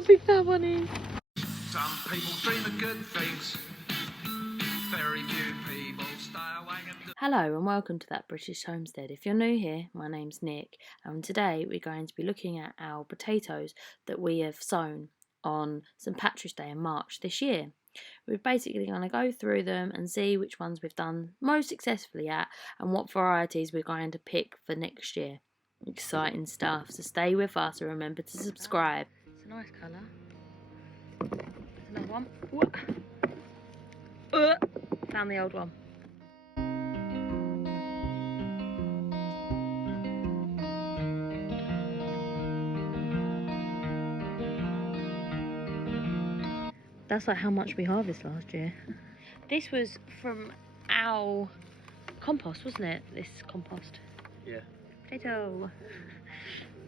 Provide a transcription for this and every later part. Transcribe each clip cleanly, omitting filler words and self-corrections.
how big that one is. Some people dream of good things. Very few people stay away and do. Hello and welcome to That British Homestead. If you're new here, my name's Nick, and today we're going to be looking at our potatoes that we have sown on St Patrick's Day in March this year. We're basically going to go through them and see which ones we've done most successfully at and what varieties we're going to pick for next year. Exciting stuff, so stay with us and remember to subscribe. It's a nice colour. There's another one. Found the old one. That's like how much we harvested last year. This was from our compost, wasn't it? This compost. Yeah. Potato.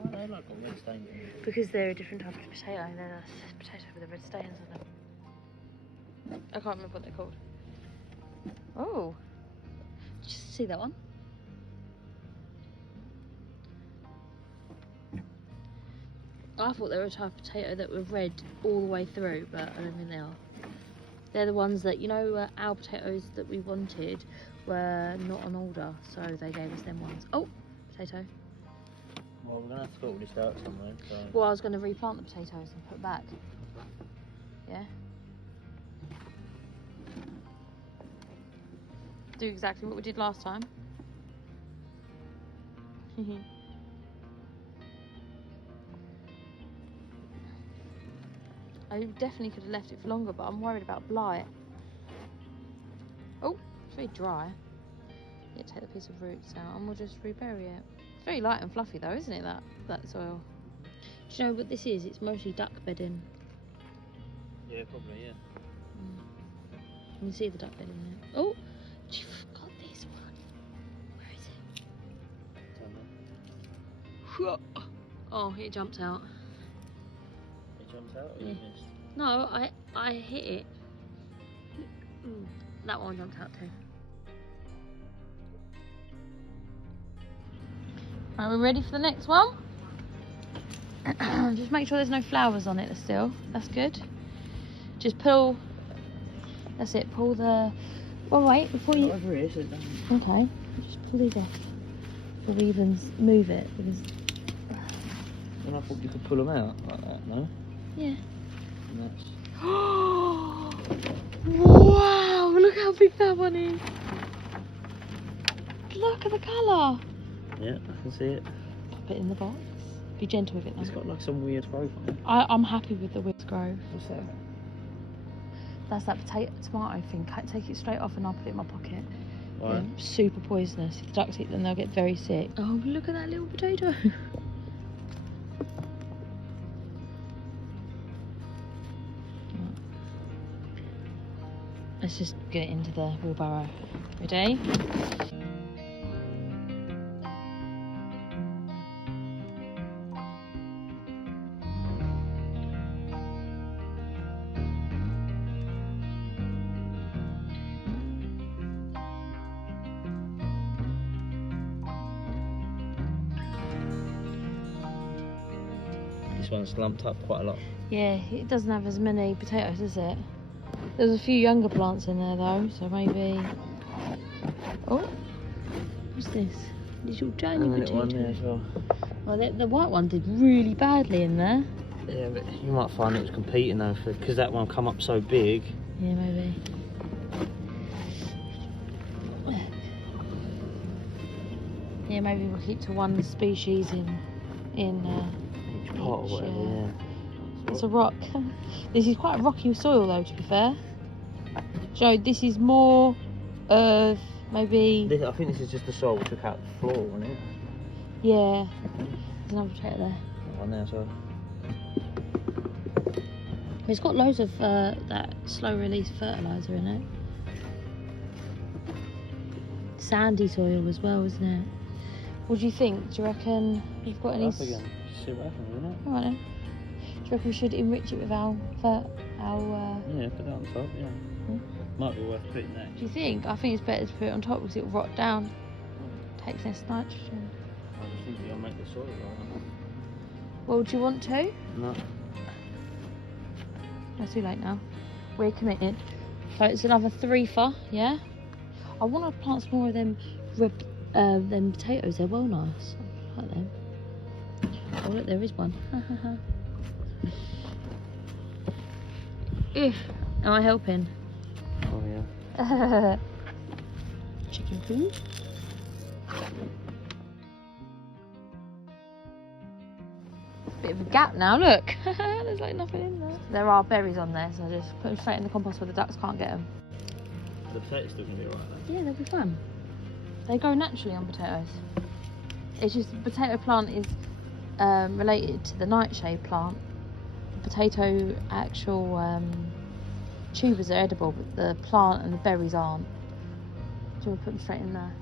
Oh, they like got red stains. Because they're a different type of potato. They're a potato with the red stains on them. I can't remember what they're called. Oh. Did you see that one? I thought they were a type of potato that were red all the way through, but I don't think they are. They're the ones that, you know, our potatoes that we wanted were not on order, so they gave us them ones. Oh, potato. Well, we're going to have to sort this out somewhere. So. Well, I was going to replant the potatoes and put back. Yeah. Do exactly what we did last time. I definitely could have left it for longer, but I'm worried about blight. Oh, it's very dry. Yeah, take the piece of roots out and we'll just rebury it. It's very light and fluffy though, isn't it, that soil? Do you know what this is? It's mostly duck bedding. Yeah, probably, yeah. You can see the duck bedding there. Oh, you forgot this one. Where is it? Oh, it jumped out. It jumps out or Yeah. you missed? No, I hit it. That one jumped out too. Are we ready for the next one? Just make sure there's no flowers on it still. That's good. Just pull. That's it. Pull the. Oh wait, before you. Over here, so it doesn't. Okay. Just pull these off. Before we even move it, because. And I thought you could pull them out like that, no? Yeah. And that's... Wow! Look how big that one is. Look at the colour. Yeah, I can see it. Pop it in the box. Be gentle with it though. It's got like some weird growth on it. I'm happy with the weird growth. What's that? That's that tomato thing. Take it straight off and I'll put it in my pocket. Right. They're super poisonous. If the ducks eat them, they'll get very sick. Oh, look at that little potato. Let's just get it into the wheelbarrow. Ready? This one's lumped up quite a lot. Yeah, it doesn't have as many potatoes, does it? There's a few younger plants in there though, so maybe. Oh, what's this? Little tiny potato. One there as well. Well, the white one did really badly in there. Yeah, but you might find it was competing though, because that one come up so big. Yeah, maybe. Yeah, maybe we'll keep to one species in Each pot or whatever, yeah. It's a rock. This is quite a rocky soil though, to be fair. So this is more of maybe. I think this is just the soil we took out the floor, wasn't it? Yeah. There's another potato there. That one there as well. It's got loads of that slow release fertiliser in it. Sandy soil as well, isn't it? What do you think? Do you reckon you've got any? Up again. See what happens, isn't it? Alright then. Do you reckon we should enrich it with our Yeah, put that on top, yeah. Might be worth putting that. Do you think? I think it's better to put it on top because it'll rot down. Takes less nitrogen. I just think you'll make the soil right. Well, do you want to? No. It's too late now. We're committed. So it's another threefer, yeah? I want to plant some more of them potatoes. They're well nice. I like them. Oh look, there is one. Am I helping? Oh yeah. Chicken food. Bit of a gap now, look. There's like nothing in there. There are berries on there, so I just put them straight in the compost where the ducks can't get them. The potatoes still gonna be alright though. Yeah, they'll be fun. They grow naturally on potatoes. It's just the potato plant is related to the nightshade plant. The potato actual tubers are edible, but the plant and the berries aren't. Do you want to put them straight in there?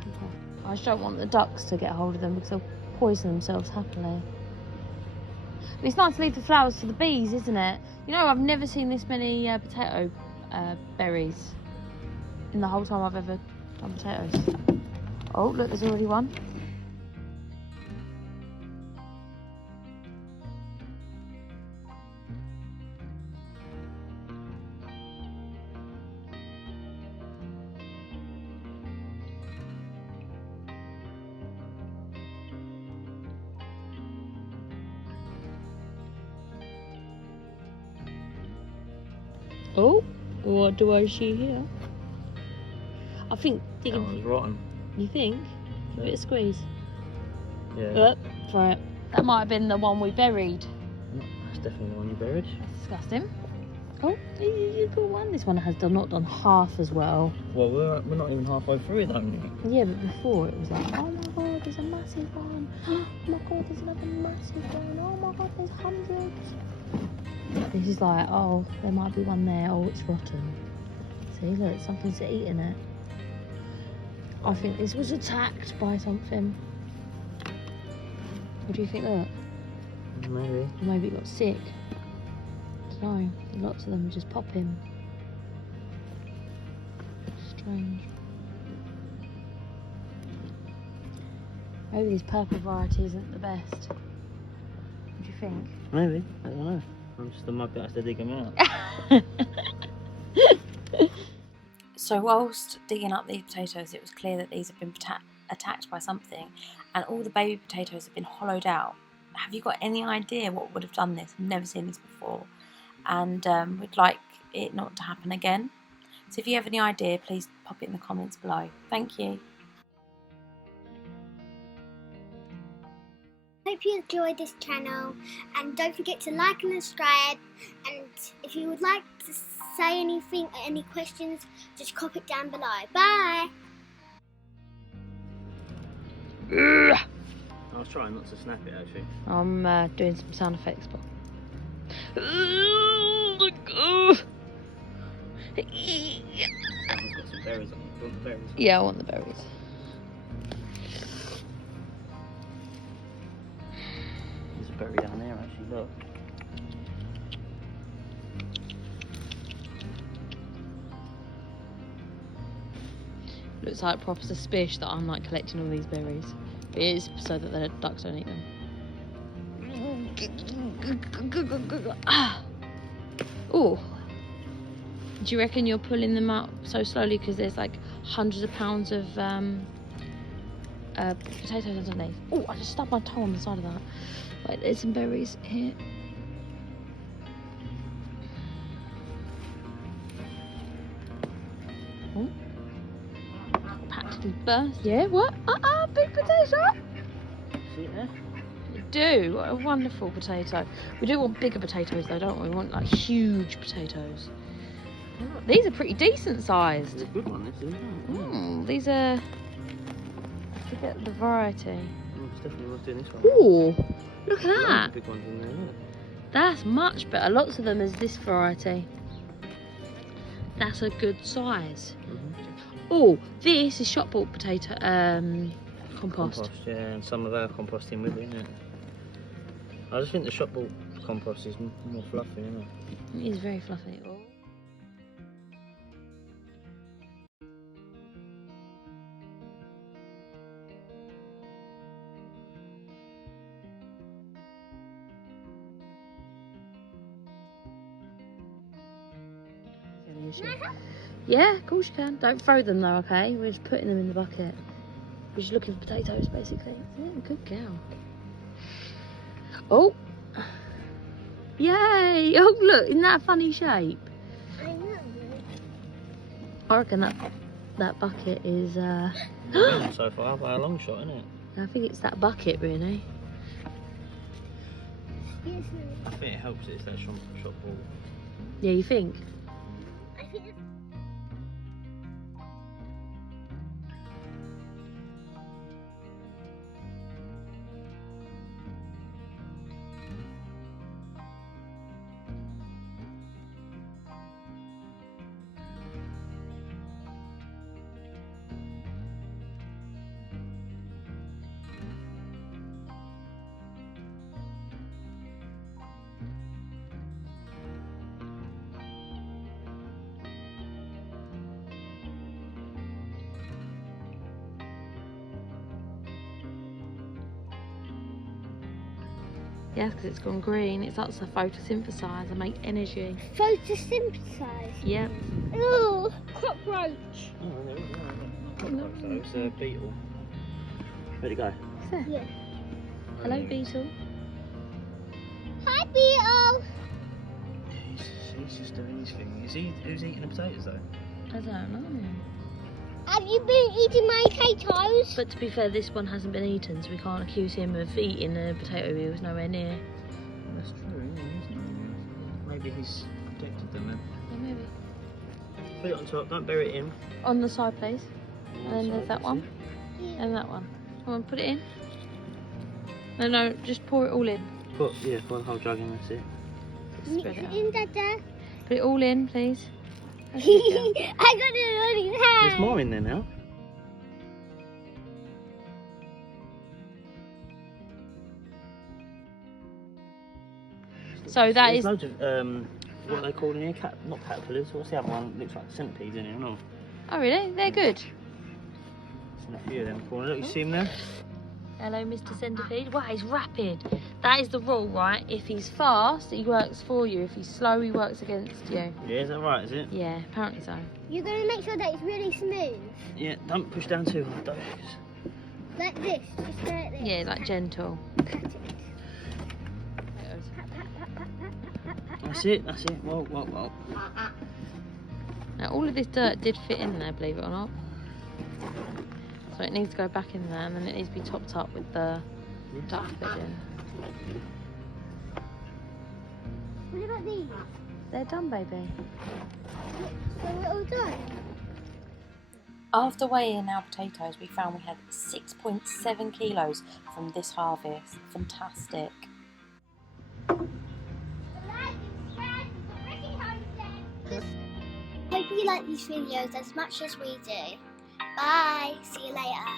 Okay. I just don't want the ducks to get hold of them because they'll poison themselves happily. But it's nice to leave the flowers for the bees, isn't it? You know, I've never seen this many potato berries in the whole time I've ever done potatoes. Oh, look, there's already one. Oh, what do I see here? I think That one's rotten. You think? A bit of squeeze. Yeah. Right. That might have been the one we buried. That's definitely the one you buried. That's disgusting. Oh, you got one. This one has not done half as well. Well, we're not even halfway through it, though. Yeah, but before it was like, oh my god, there's a massive one. Oh my god, there's another massive one. Oh my god, there's hundreds. This is like, oh, there might be one there. Oh, it's rotten. See, look, something's eating it. I think this was attacked by something. What do you think? Look. Maybe. Or maybe it got sick. I don't know. Lots of them are just popping. Strange. Maybe this purple variety isn't the best. What do you think? Maybe. I don't know. I might be able to dig them out. So whilst digging up these potatoes, it was clear that these have been attacked by something, and all the baby potatoes have been hollowed out. Have you got any idea what would have done this? I've never seen this before, and we'd like it not to happen again. So if you have any idea, please pop it in the comments below. Thank you. Hope you enjoyed this channel, and don't forget to like and subscribe, and if you would like to say anything or any questions, just comment it down below. Bye! I was trying not to snap it actually. I'm doing some sound effects, but That one's got some berries on it. Do you want the berries? yeah, I want the berries. There's a berry down there actually, look. Looks like proper suspicious that I'm like collecting all these berries. But it is so that the ducks don't eat them. Oh, do you reckon you're pulling them out so slowly because there's like hundreds of pounds of potatoes underneath? Oh, I just stubbed my toe on the side of that. Wait, there's some berries here. Oh. Practically burst. Yeah, what? Big potato. See it there? We do. What a wonderful potato. We do want bigger potatoes though, don't we? We want like huge potatoes. These are pretty decent sized. It's a good one, this isn't it? These are. I forget the variety. It's definitely worth doing this one. Ooh, look at Loads that. of big ones in there, look. That's much better. Lots of them is this variety. That's a good size. Oh, this is shop bought potato compost. Yeah, and some of our composting with it, isn't it? I just think the shop bought compost is more fluffy, isn't it? It is very fluffy. Oh. is she? Yeah, of course you can. Don't throw them though, okay? We're just putting them in the bucket. We're just looking for potatoes, basically. Yeah, good girl. Oh! Yay! Oh, look, isn't that a funny shape? I know. I reckon that bucket is, So far by a long shot, isn't it? I think it's that bucket, really. Excuse me. I think it helps it's that shop ball. Yeah, you think? I think it's... Yeah, because it's gone green. It starts to photosynthesize and make energy. Photosynthesize. Yep. Oh, cockroach. Oh, there is not cockroach though, it's a beetle. Where'd it go? Yeah. Hello, beetle. Hi, Beetle. He's just doing his thing. Who's eating the potatoes though? I don't know. Have you been eating my potatoes? But to be fair, this one hasn't been eaten, so we can't accuse him of eating a potato he was nowhere near. That's true, isn't it? Maybe he's protected them then. Yeah, maybe. Put it on top, don't bury it in. On the side, please. And then there's that one. Yeah. And that one. Come on, put it in. No, just pour it all in. Pour the whole jug in, that's it. Spread it out. In Dada. Put it all in, please. I got it on his hand. There's more in there now. So that There's is... loads of, what are they called in here? Not caterpillars, what's the other one? Looks like centipedes in here, no? Oh, really? They're good. There's a few of them in the corner. Look, you see them there? Hello, Mr. Centipede. Wow, he's rapid. That is the rule, right? If he's fast, he works for you. If he's slow, he works against you. Yeah, is that right, is it? Yeah, apparently so. You're going to make sure that it's really smooth. Yeah, don't push down too hard though. Like this. Just go like this. Yeah, like gentle. Pat it. That's it. Whoa. Now, all of this dirt did fit in there, believe it or not. So it needs to go back in there, and then it needs to be topped up with the duck bedding. What about these? They're done, baby. So we're all done. After weighing our potatoes, we found we had 6.7 kilos from this harvest. Fantastic. Hope you like these videos as much as we do. Bye. See you later.